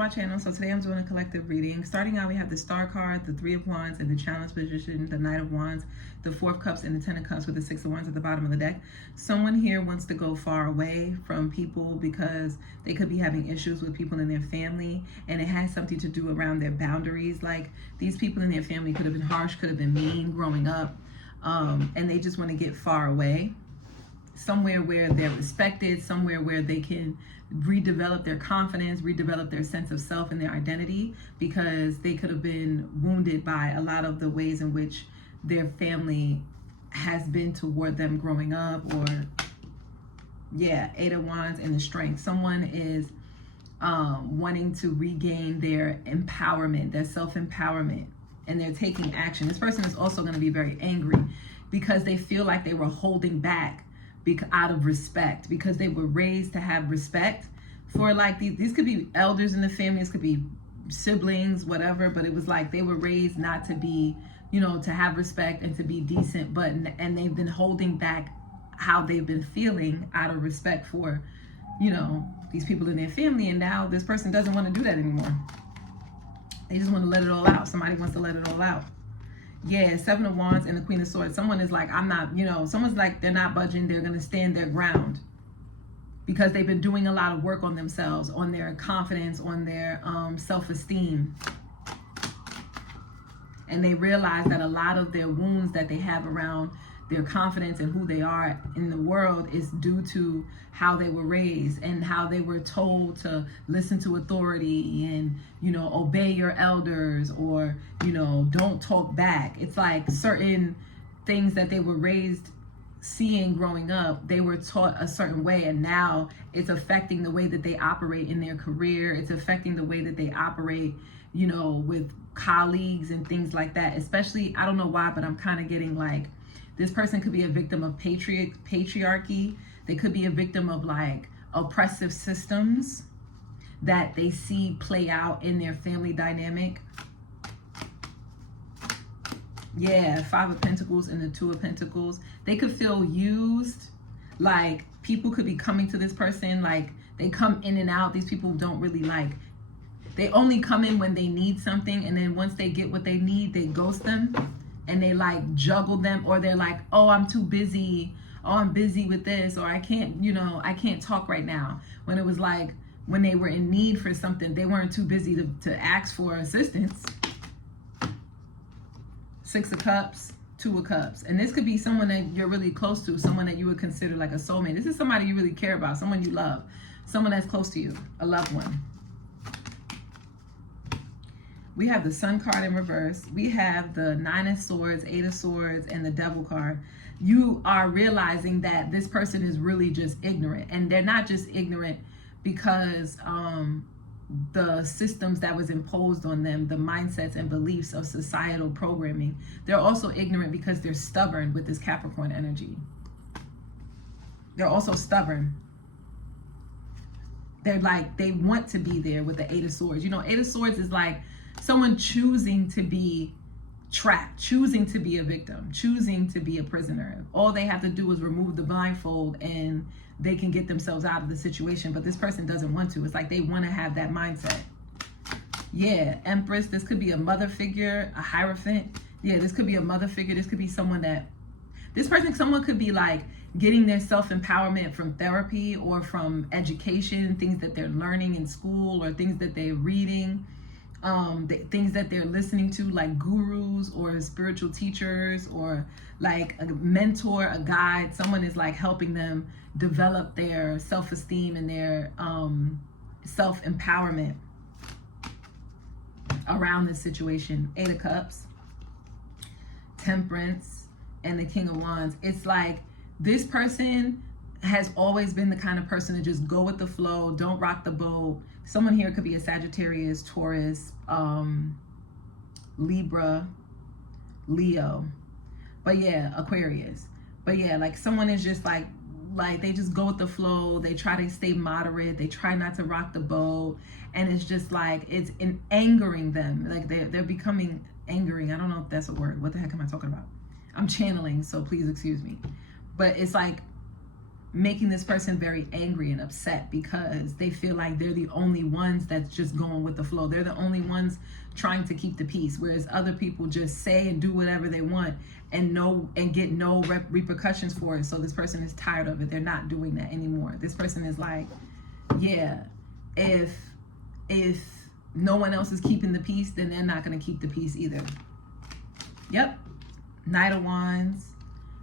my channel. So today I'm doing a collective reading. Starting out, we have the Star card, the Three of Wands, and the Challenge position, the Knight of Wands, the Four of Cups, and the Ten of Cups with the Six of Wands at the bottom of the deck. Someone here wants to go far away from people because they could be having issues with people in their family, and it has something to do around their boundaries. Like, these people in their family could have been harsh, could have been mean growing up, and they just want to get far away. Somewhere where they're respected, somewhere where they can redevelop their confidence, redevelop their sense of self and their identity, because they could have been wounded by a lot of the ways in which their family has been toward them growing up. Or Eight of Wands and the Strength. Someone is wanting to regain their empowerment, their self-empowerment, and they're taking action. This person is also going to be very angry because they feel like they were holding back out of respect, because they were raised to have respect for, like, these could be elders in the family, this could be siblings, whatever, but it was like they were raised not to be, to have respect and to be decent, and they've been holding back how they've been feeling out of respect for, these people in their family, and now this person doesn't want to do that anymore. They just want to let it all out. Somebody wants to let it all out. Seven of Wands and the Queen of Swords. Someone is like, I'm not, someone's like, they're not budging. They're going to stand their ground because they've been doing a lot of work on themselves, on their confidence, on their self-esteem. And they realize that a lot of their wounds that they have around their confidence and who they are in the world is due to how they were raised and how they were told to listen to authority and, obey your elders, or, don't talk back. It's like certain things that they were raised seeing growing up, they were taught a certain way, and now it's affecting the way that they operate in their career. It's affecting the way that they operate, with colleagues and things like that. Especially, I don't know why, but I'm kind of getting like, this person could be a victim of patriarchy. They could be a victim of like oppressive systems that they see play out in their family dynamic. Five of Pentacles and the Two of Pentacles. They could feel used. Like, people could be coming to this person, like they come in and out. These people don't really like, they only come in when they need something, and then once they get what they need, they ghost them. And they like juggle them, or they're like, oh, I'm too busy. Oh, I'm busy with this, or I can't, I can't talk right now. When it was like, when they were in need for something, they weren't too busy to ask for assistance. Six of Cups, Two of Cups. And this could be someone that you're really close to, someone that you would consider like a soulmate. This is somebody you really care about, someone you love, someone that's close to you, a loved one. We have the Sun card in reverse. We have the Nine of Swords, Eight of Swords, and the Devil card. You are realizing that this person is really just ignorant. And they're not just ignorant because the systems that was imposed on them, the mindsets and beliefs of societal programming. They're also ignorant because they're stubborn with this Capricorn energy. They're also stubborn. They're like, they want to be there with the Eight of Swords. Eight of Swords is like someone choosing to be trapped, choosing to be a victim, choosing to be a prisoner. All they have to do is remove the blindfold and they can get themselves out of the situation. But this person doesn't want to. It's like they want to have that mindset. Empress. This could be a mother figure, a Hierophant. This could be a mother figure. This could be someone that, someone could be like getting their self-empowerment from therapy or from education, things that they're learning in school or things that they're reading. Things that they're listening to, like gurus or spiritual teachers, or like a mentor, a guide. Someone is like helping them develop their self-esteem and their self-empowerment around this situation. Eight of Cups, Temperance, and the King of Wands. It's like this person has always been the kind of person to just go with the flow, don't rock the boat. Someone here could be a Sagittarius, Taurus, Libra, Leo, but Aquarius. But like someone is just like they just go with the flow. They try to stay moderate. They try not to rock the boat. And it's just like, it's angering them. Like they're becoming angering. I don't know if that's a word. What the heck am I talking about? I'm channeling, so please excuse me. But it's like making this person very angry and upset because they feel like they're the only ones that's just going with the flow. They're the only ones trying to keep the peace, whereas other people just say and do whatever they want and get no repercussions for it. So this person is tired of it. They're not doing that anymore. This person is like, yeah, if no one else is keeping the peace, then they're not going to keep the peace either. Yep. Knight of Wands,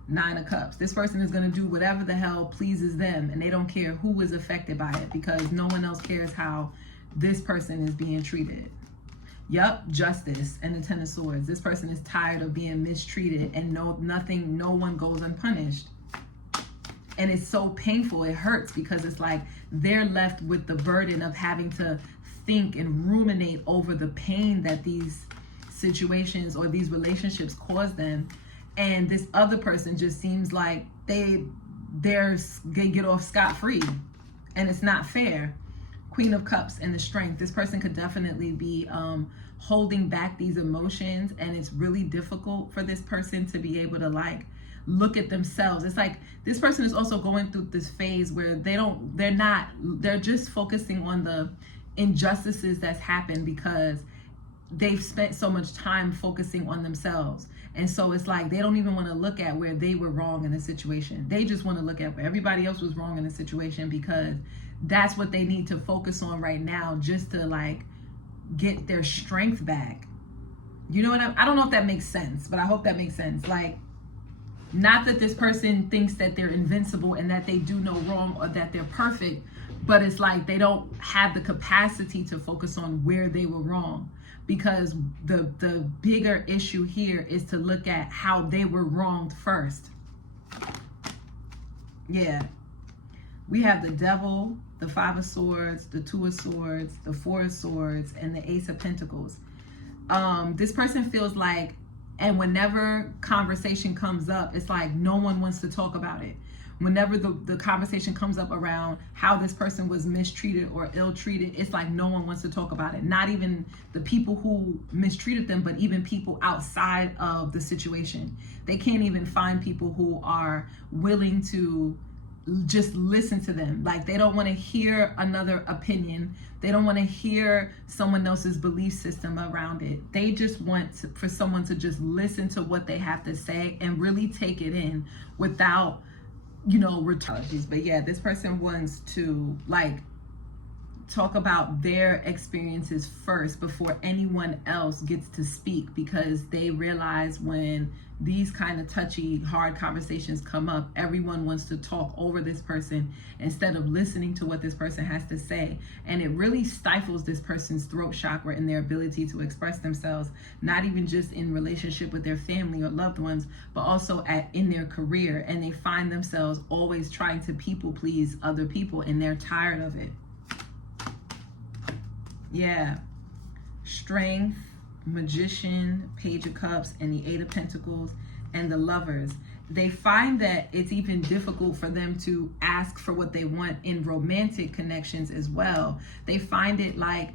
Nine of Cups. This person is going to do whatever the hell pleases them, and they don't care who is affected by it because no one else cares how this person is being treated. Yep, Justice and the Ten of Swords. This person is tired of being mistreated, and no one goes unpunished. And it's so painful, it hurts, because it's like they're left with the burden of having to think and ruminate over the pain that these situations or these relationships cause them. And this other person just seems like they get off scot-free, and it's not fair. Queen of Cups and the Strength. This person could definitely be holding back these emotions, and it's really difficult for this person to be able to like look at themselves. It's like this person is also going through this phase where they're just focusing on the injustices that's happened because they've spent so much time focusing on themselves. And so it's like they don't even want to look at where they were wrong in the situation. They just want to look at where everybody else was wrong in the situation, because that's what they need to focus on right now, just to like get their strength back. You know what I don't know if that makes sense, but I hope that makes sense. Like, not that this person thinks that they're invincible and that they do no wrong or that they're perfect, but it's like they don't have the capacity to focus on where they were wrong, because the bigger issue here is to look at how they were wronged first. Yeah. We have the Devil, the Five of Swords, the Two of Swords, the Four of Swords, and the Ace of Pentacles. This person feels like, and whenever conversation comes up, it's like no one wants to talk about it. Whenever the conversation comes up around how this person was mistreated or ill-treated, it's like no one wants to talk about it. Not even the people who mistreated them, but even people outside of the situation. They can't even find people who are willing to just listen to them. Like, they don't want to hear another opinion. They don't want to hear someone else's belief system around it. They just want for someone to just listen to what they have to say and really take it in without, retaliations. But yeah, this person wants to like talk about their experiences first before anyone else gets to speak, because they realize when these kind of touchy, hard conversations come up, everyone wants to talk over this person instead of listening to what this person has to say. And it really stifles this person's throat chakra and their ability to express themselves, not even just in relationship with their family or loved ones, but also in their career. And they find themselves always trying to people please other people, and they're tired of it. Yeah. Strength, Magician, Page of Cups, and the Eight of Pentacles, and the Lovers. They find that it's even difficult for them to ask for what they want in romantic connections as well. They find it like,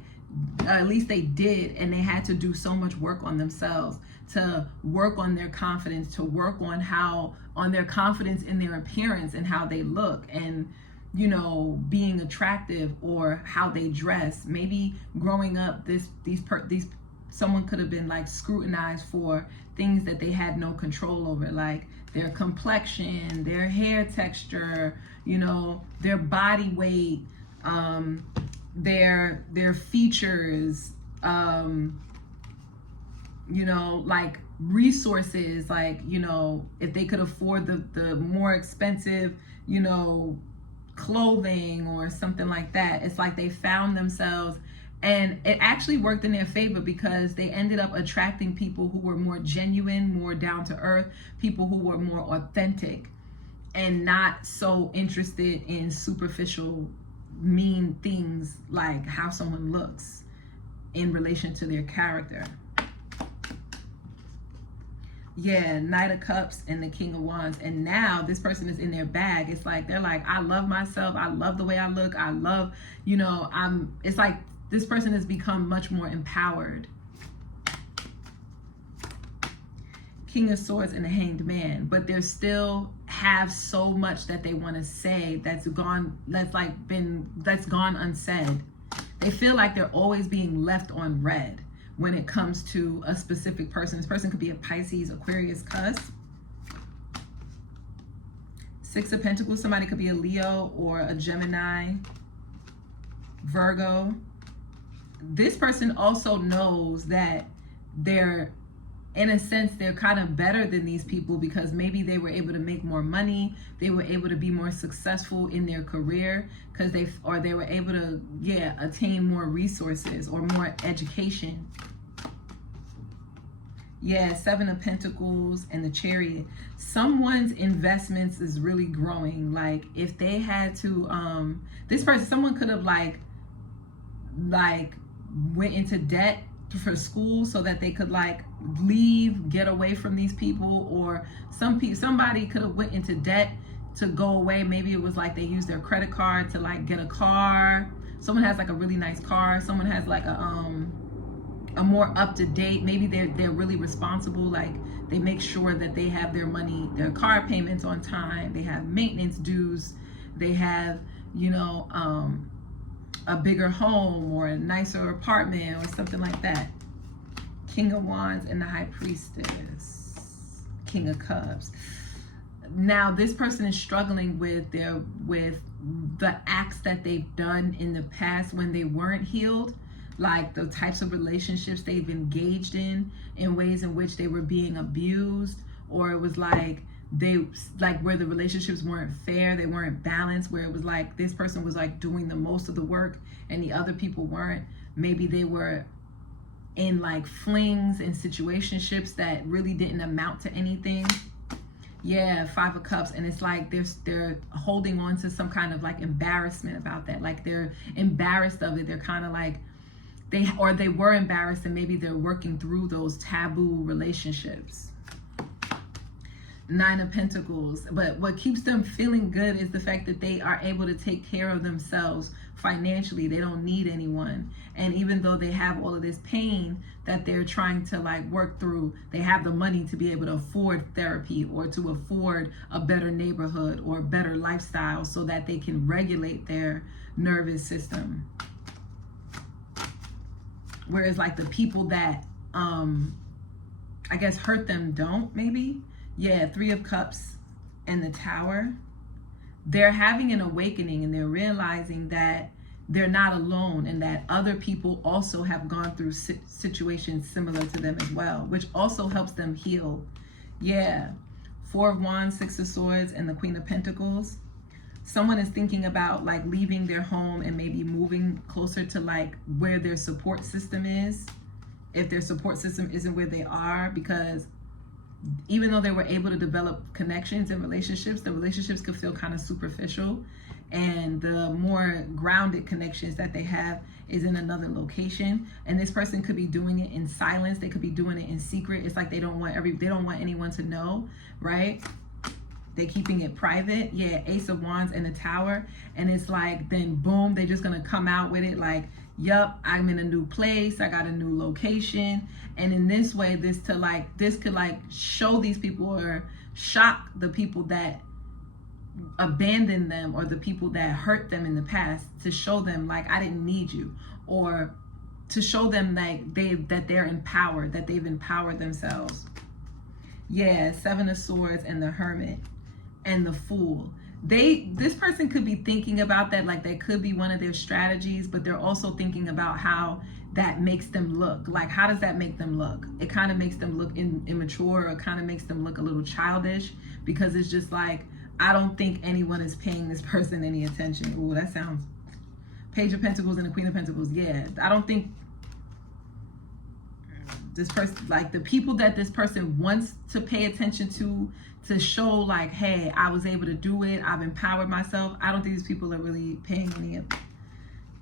at least they did, and they had to do so much work on themselves, to work on their confidence, to work on their confidence in their appearance and how they look, and being attractive, or how they dress. Maybe growing up, someone could have been like scrutinized for things that they had no control over, like their complexion, their hair texture, their body weight, their features, like resources, like, if they could afford the more expensive, clothing or something like that. It's like they found themselves, and it actually worked in their favor, because they ended up attracting people who were more genuine, more down to earth, people who were more authentic and not so interested in superficial, mean things like how someone looks in relation to their character. Yeah, Knight of Cups and the King of Wands. And now this person is in their bag. It's like they're like, I love myself, I love the way I look, I love, it's like this person has become much more empowered. King of Swords and the Hanged Man, but they're still have so much that they want to say that's gone unsaid. They feel like they're always being left on red when it comes to a specific person. This person could be a Pisces, Aquarius, cusp. Six of Pentacles, somebody could be a Leo or a Gemini, Virgo. This person also knows that they're, in a sense, they're kind of better than these people because maybe they were able to make more money, they were able to be more successful in their career because they were able to, attain more resources or more education. Yeah, Seven of Pentacles and the Chariot. Someone's investments is really growing. Like if they had to, this person, someone could have like went into debt for school so that they could like leave, get away from these people, or somebody could have went into debt to go away. Maybe it was like they used their credit card to like get a car. Someone has like a really nice car. Someone has like a more up-to-date, maybe they're really responsible, like they make sure that they have their money, their car payments on time, they have maintenance dues, they have, a bigger home or a nicer apartment or something like that. King of Wands and the High Priestess, King of Cups. Now this person is struggling with the acts that they've done in the past when they weren't healed, like the types of relationships they've engaged in ways in which they were being abused, or it was like where the relationships weren't fair, they weren't balanced, where it was like this person was like doing the most of the work and the other people weren't. Maybe they were in like flings and situationships that really didn't amount to anything. Yeah, Five of Cups, and it's like they're holding on to some kind of like embarrassment about that. Like they're embarrassed of it. They're kind of like they were embarrassed, and maybe they're working through those taboo relationships. Nine of Pentacles. But what keeps them feeling good is the fact that they are able to take care of themselves financially. They don't need anyone. And even though they have all of this pain that they're trying to like work through, they have the money to be able to afford therapy or to afford a better neighborhood or better lifestyle so that they can regulate their nervous system. Whereas like the people that I guess hurt them don't, maybe. Yeah, Three of Cups and the Tower. They're having an awakening and they're realizing that they're not alone and that other people also have gone through situations similar to them as well, which also helps them heal. Yeah, Four of Wands, Six of Swords, and the Queen of Pentacles. Someone is thinking about like leaving their home and maybe moving closer to like where their support system is, if their support system isn't where they are, because even though they were able to develop connections and relationships, the relationships could feel kind of superficial, and the more grounded connections that they have is in another location. And this person could be doing it in silence. They could be doing it in secret. It's like they don't want anyone to know, right? They're keeping it private. Yeah, Ace of Wands and the Tower. And it's like, then boom, they're just gonna come out with it like, yup, I'm in a new place, I got a new location. And in this way, this could like show these people or shock the people that abandoned them or the people that hurt them in the past, to show them like, I didn't need you, or to show them like that they're empowered, that they've empowered themselves. Yeah, Seven of Swords and the Hermit and the Fool. This person could be thinking about that, like that could be one of their strategies, but they're also thinking about how that makes them look. Like, how does that make them look? It kind of makes them look immature, or it kind of makes them look a little childish, because it's just like, I don't think anyone is paying this person any attention. Ooh, that sounds... Page of Pentacles and the Queen of Pentacles. Yeah, I don't think this person, like the people that this person wants to pay attention to show like, hey, I was able to do it, I've empowered myself, I don't think these people are really paying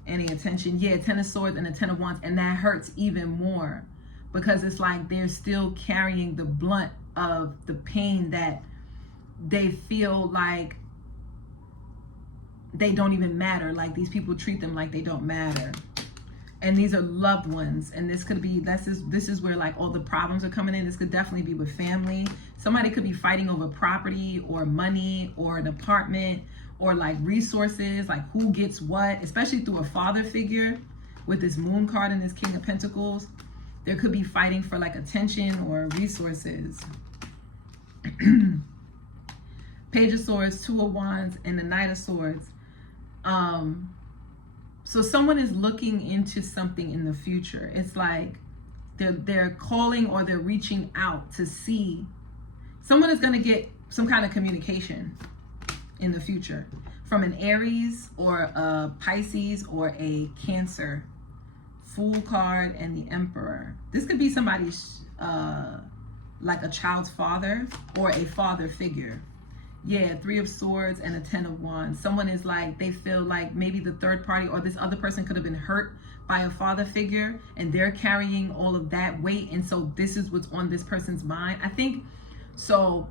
any attention. Yeah, Ten of Swords and the Ten of Wands, and that hurts even more, because it's like they're still carrying the blunt of the pain that they feel like they don't even matter. Like these people treat them like they don't matter. And these are loved ones, and this could be, this is where like all the problems are coming in. This could definitely be with family. Somebody could be fighting over property or money or an apartment or like resources, like who gets what, especially through a father figure with this Moon card and this King of Pentacles. There could be fighting for like attention or resources. Page of Swords, Two of Wands, and the Knight of Swords. So someone is looking into something in the future. It's like they're calling or they're reaching out to see. Someone is going to get some kind of communication in the future from an Aries or a Pisces or a Cancer. Fool card and the Emperor. This could be somebody's like a child's father or a father figure. Yeah, Three of Swords and a Ten of Wands. Someone is like, they feel like maybe the third party or this other person could have been hurt by a father figure and they're carrying all of that weight. And so this is what's on this person's mind. I think so.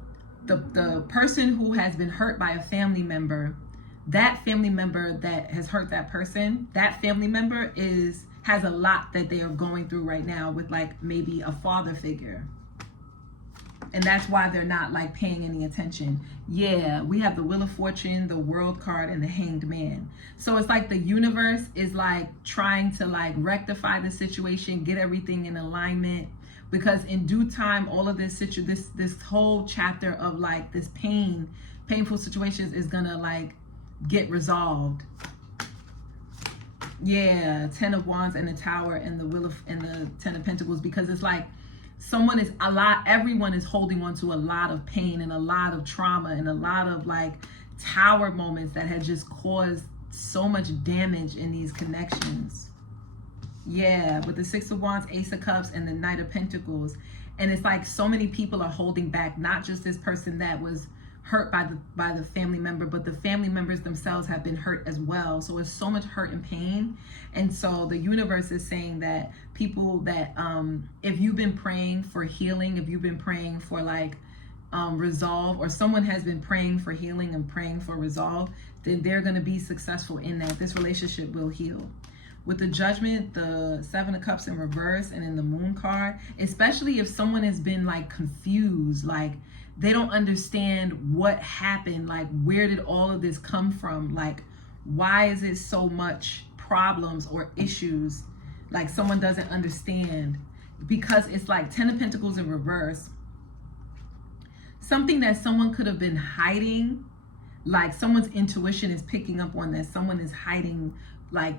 The person who has been hurt by a family member, that family member that has hurt that person, that family member has a lot that they are going through right now with like maybe a father figure. And that's why they're not like paying any attention. Yeah, we have the Wheel of Fortune, the World card, and the Hanged Man. So it's like the universe is like trying to like rectify the situation, get everything in alignment, because in due time, all of this whole chapter of like this painful situations is gonna like get resolved. Yeah, Ten of Wands and the Tower and the the Ten of Pentacles, because it's like everyone is holding on to a lot of pain and a lot of trauma and a lot of like tower moments that had just caused so much damage in these connections. Yeah, with the Six of Wands, Ace of Cups, and the Knight of Pentacles. And it's like so many people are holding back, not just this person that was hurt by the family member, but the family members themselves have been hurt as well. So it's so much hurt and pain. And so the universe is saying that people that if you've been praying for healing, if you've been praying for like resolve, or someone has been praying for healing and praying for resolve, then they're going to be successful in that. This relationship will heal. With the Judgment, the Seven of Cups in reverse, and in the Moon card, especially if someone has been like confused, like they don't understand what happened, like where did all of this come from, like why is it so much problems or issues, like someone doesn't understand, because it's like Ten of Pentacles in reverse, something that someone could have been hiding, like someone's intuition is picking up on that someone is hiding, like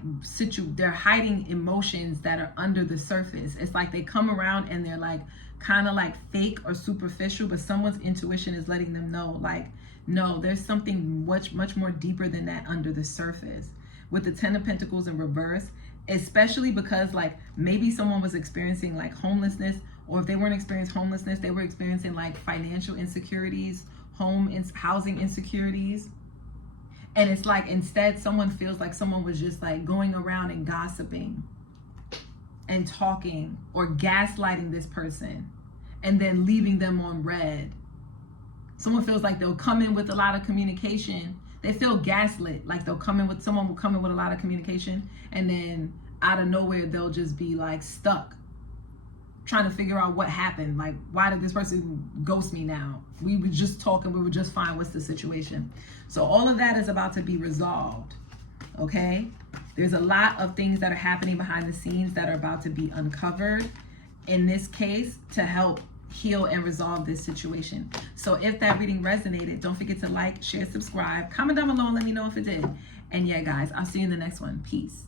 they're hiding emotions that are under the surface. It's like they come around and they're like kind of like fake or superficial, but someone's intuition is letting them know like, no, there's something much more deeper than that under the surface. With the Ten of Pentacles in reverse, especially because like maybe someone was experiencing like homelessness, or if they weren't experiencing homelessness, they were experiencing like financial insecurities, housing insecurities. And it's like instead someone feels like someone was just like going around and gossiping and talking or gaslighting this person and then leaving them on red. Someone feels like they'll come in with a lot of communication. They feel gaslit, like someone will come in with a lot of communication, and then out of nowhere they'll just be like stuck trying to figure out what happened. Like, why did this person ghost me now? We were just talking, we were just fine. What's the situation? So all of that is about to be resolved, okay? There's a lot of things that are happening behind the scenes that are about to be uncovered in this case to help heal and resolve this situation. So if that reading resonated, don't forget to like, share, subscribe, comment down below and let me know if it did. And yeah, guys, I'll see you in the next one. Peace.